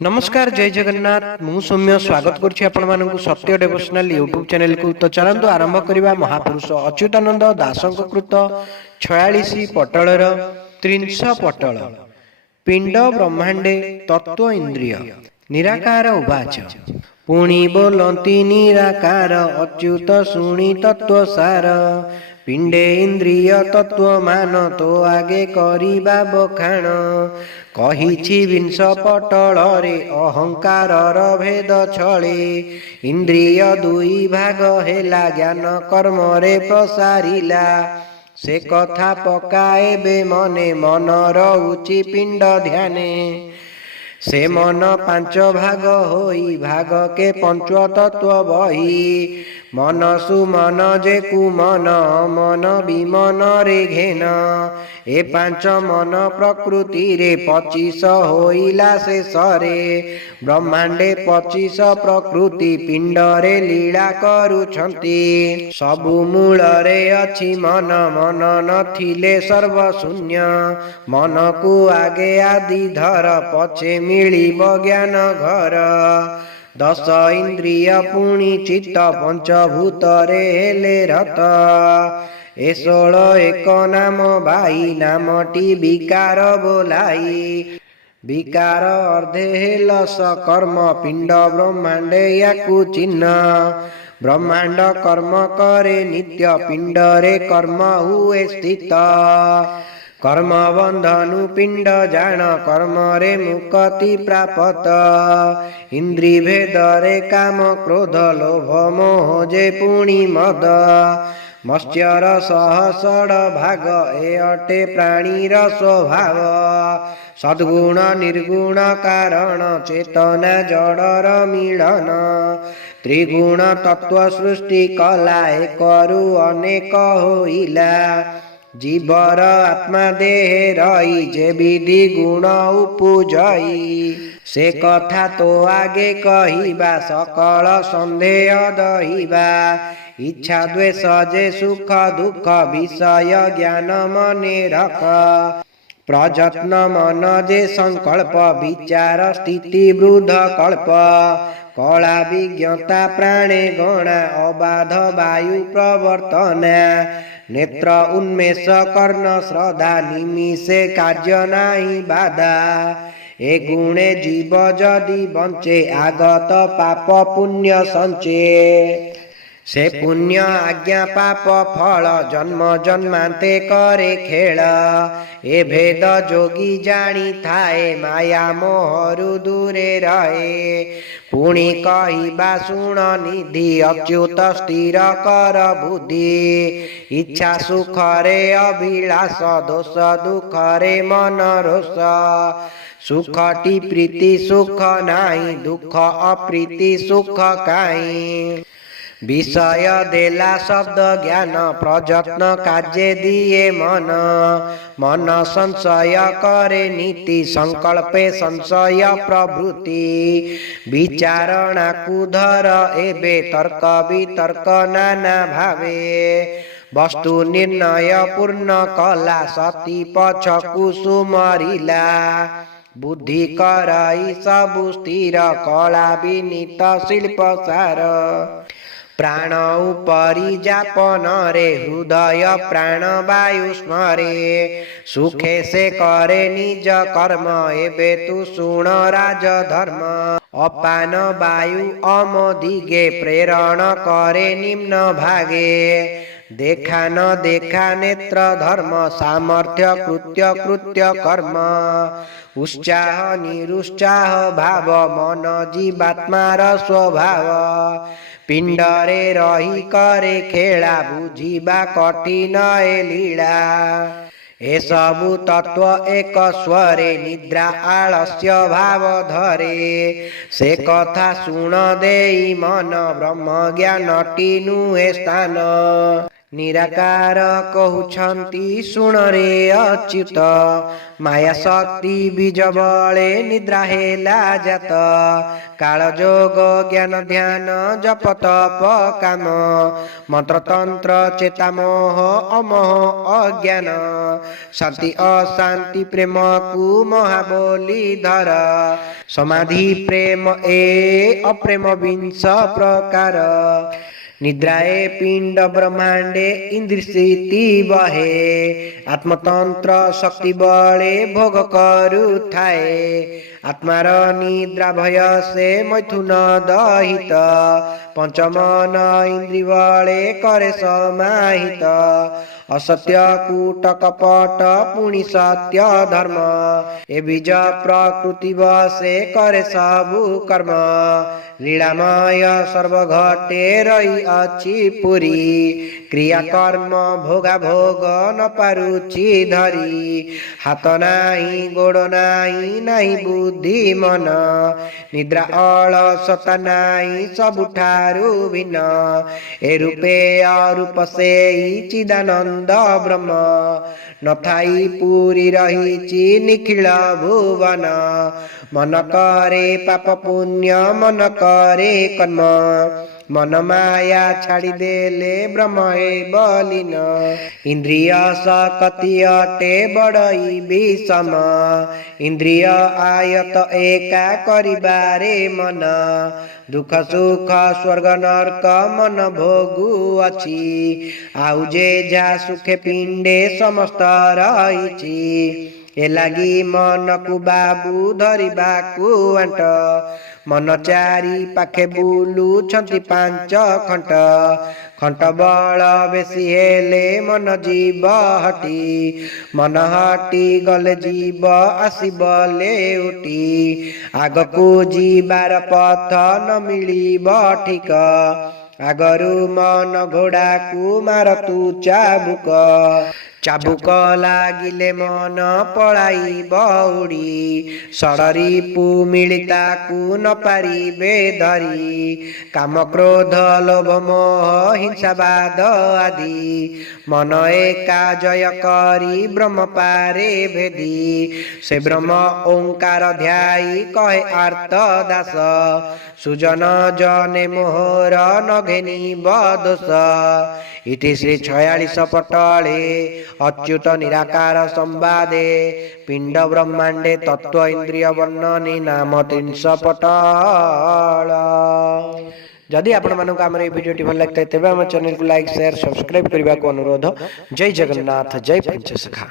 नमस्कार जय जगन्नाथ मु सौम्य स्वागत करुछि आपण मानकु सत्य डिवोशनल यूट्यूब चैनल को। तो चलंतु आरंभ करिबा महापुरुष अच्युतानंद दासंक कृत 46 पटलर 300 पटल पिंड ब्रह्मांडे तत्व इंद्रिय निराकार उवाच। पुणी बोलती निराकार अच्युत शुणी तत्व सार पिंडे इंद्रिय तत्व मान तो आगे करिबा बखाण कहिछि विंश पटलरे अहंकारर भेद छळे इंद्रिय दुई भाग हेला ज्ञान कर्म रे प्रसारिला से कथा पकाएबे मने मन रहुछि पिंड ध्याने से मन पांच भाग होई भाग के पंच तत्व बही मन सुमन जे कुमन मन विमन रे घेन ए पांच मन प्रकृति रे 25 होइला से सरे ब्रह्मांडे 25 प्रकृति पिंड रे लीला करुछंती सबु मूल रे अछि मन मन नथिले सर्व शून्य मन को आगे आदि धर पछे मिलिब ज्ञान घर 10 इंद्रिय पुणी चित्त पंचभूत रे हेले रत ए 16 एक नाम भाई नामटी विकार बोलाई विकार अर्धे हेलस कर्म पिंड ब्रह्मांडे याकु चिन्ह ब्रह्मांड कर्म करे नित्य पिंड रे कर्म हुए स्थित कर्म बंधनु पिंड जान कर्म रे मुक्ति प्राप्त इंद्रि भेद रे काम क्रोध लोभ मोह जे पुणी मद मत्स्यर सहस्र भाग ए अटे प्राणीर स्वभाव सद्गुण निर्गुण कारण चेतना जड़र मिलन त्रिगुण तत्व सृष्टि कला एकरु अनेक होइला जीवर आत्मा देह रही जे विधि गुण उपजई से कथा तो आगे कहिबा सकल संदेह दहिबा इच्छा द्वेष जे सुख दुख विषय ज्ञान मने रख प्रयत्न मन जे संकल्प विचार स्थिति वृद्ध कल्प कला विज्ञता प्राणे गणा अबाध वायु प्रवर्तना नेत्र उन्मेष कर्ण श्रद्धा निमिषे कार्य नाही बाधा ए गुणे जीव जदि बंचे आगत पाप पुण्य संचे से पुण्य आज्ञा पाप फल जन्म जन्मांते करे खेल ए भेद जोगी जानी थाए माया मोहरु दूरे रहे पुणी कहिबा शुण निधि अच्युत स्थिर कर बुद्धि इच्छा सुख रे अभिलाष दोष दुख रे मन रोष सुखटी प्रीति सुख नाही दुख अप्रीति सुख काई विषय देला शब्द ज्ञान प्रयत्न कार्य दिए मन मन संशय करे नीति संकल्पे संशय प्रवृत्ति विचारणा कुधर एबे तर्क वितर्क नाना भावे वस्तु निर्णय पूर्ण कला सती पछ कुसुमरिला बुद्धि कराई सबु स्थिर कला विनीत शिल्प सार प्राण उपरि जापन रे हृदय प्राण वायु स्मरे सुखे से करे निज कर्म एबे तु शुण राज धर्म अपान वायु अमदिगे प्रेरण करे निम्न भागे देखा न देखा नेत्र धर्म सामर्थ्य कृत्य कृत्य कर्म उत्साह निरुत्साह भाव मन जीवात्मार स्वभाव पिंडरे रही करे खेला बुझिबा कठिन ए लीला ए सबु तत्व एक स्वरे निद्रा आलस्य भाव धरे से कथा शुण देई मन ब्रह्म ज्ञान नुहे स्थान निराकार कहउछंती सुण रे अच्युत माया शक्ति बीज बळे निद्रा हेला जात काल जोग ज्ञान ध्यान जप तप काम मंत्र तंत्र चेता मोह अमोह अज्ञान शांति अशांति प्रेम कु महाबली धर समाधि प्रेम ए अप्रेम विंश प्रकार निद्राए पिंड ब्रह्मांडे इंद्र स्थिति बहे आत्मतंत्र शक्ति बळे भोग करु थाए आत्मार निद्रा भय से मैथुन दहित पंचमन इंद्रि बळे करे समाहित असत्य कूट कपट पुनि सत्य धर्म ए बीज प्रकृति बसे करे सबु कर्म लीलामय सर्व घटे रही अच्छी पुरी क्रिया कर्म भोगा भोग न पारुची धरी हाथ नाही गोड़ नाही नाही बुद्धि मन निद्रा अलसता नाही सबुठारु भिन्न ए रूपे अरूप से चिदानंद ब्रह्म नथाई पूरी रहीची निखिल भुवन मन करे पाप पुण्य मन करे कर्म मन माया छाड़ी देले ब्रह्म हे बलिन इंद्रिय सकति अटे बड़ई विषम इंद्रिय आयत एका करिबारे मन दुख सुख स्वर्ग नरक मन भोगु अछि आउ जे जा सुखे पिंडे समस्त रहिछि ए लागी मन को बाबू धरिबाकु अंट मन चारि पाखे बुलु छंती पांच खंट खंट बल बेसी हेले मन जीव हटी मन हटी गले जीव आसीबले उठी आगकू जीवार पथ न मिलिब ठीक आगरु मन घोड़ा को मारतु चाबुक चाबुक लागिले मन पलाई बौड़ी षडरी पु मिलिता को न पारिबे धरी काम क्रोध लोभ मोह हिंसावाद आदि मन एका जय करी ब्रह्म पारे भेदी से ब्रह्म ओंकार ध्याई कहे आर्त दास सुजन जने मोहर नघेनी बदोष इति श्री 46 पटले अच्युत निराकार संवादे पिंड ब्रह्मांडे तत्व इंद्रिय वर्णनी नाम 300 पटल। जदि आपण मानक आमर ए वीडियोटी भल लगता है तेबे हम चैनल को लाइक शेयर सब्सक्राइब करबा को अनुरोध। जय जगन्नाथ जय पंचसखा।